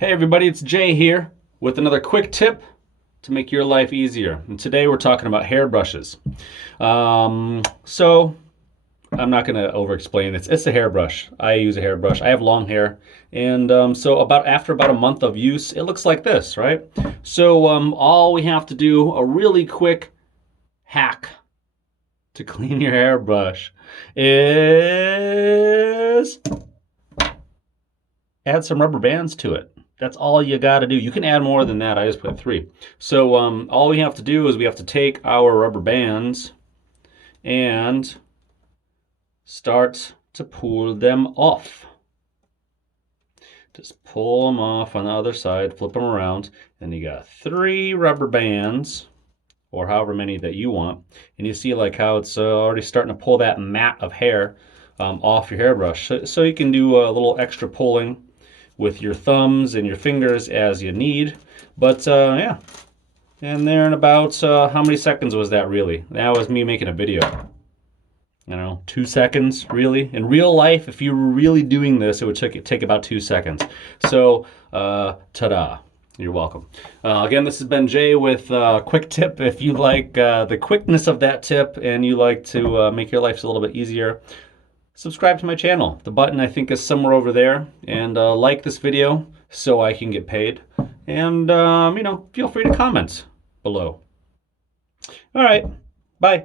Hey everybody, it's Jay here with another quick tip to make your life easier. And today we're talking about hairbrushes. So I'm not going to over-explain this. It's a hairbrush. I use a hairbrush. I have long hair, and so after about a month of use, it looks like this, right? So all we have to do, a really quick hack to clean your hairbrush, is add some rubber bands to it. That's all you got to do. You can add more than that. I just put 3. So all we have to do is we have to take our rubber bands and start to pull them off. Just pull them off on the other side, flip them around, and you got 3 rubber bands, or however many that you want. And you see like how it's already starting to pull that mat of hair off your hairbrush. So you can do a little extra pulling with your thumbs and your fingers as you need. But yeah, and there in about, how many seconds was that really? That was me making a video. I don't know, 2 seconds, really? In real life, if you were really doing this, it would take about 2 seconds. So, ta-da. You're welcome. Again, this has been Jay with a quick tip. If you like the quickness of that tip and you like to make your life a little bit easier, subscribe to my channel. The button I think is somewhere over there. And like this video so I can get paid. And, feel free to comment below. All right. Bye.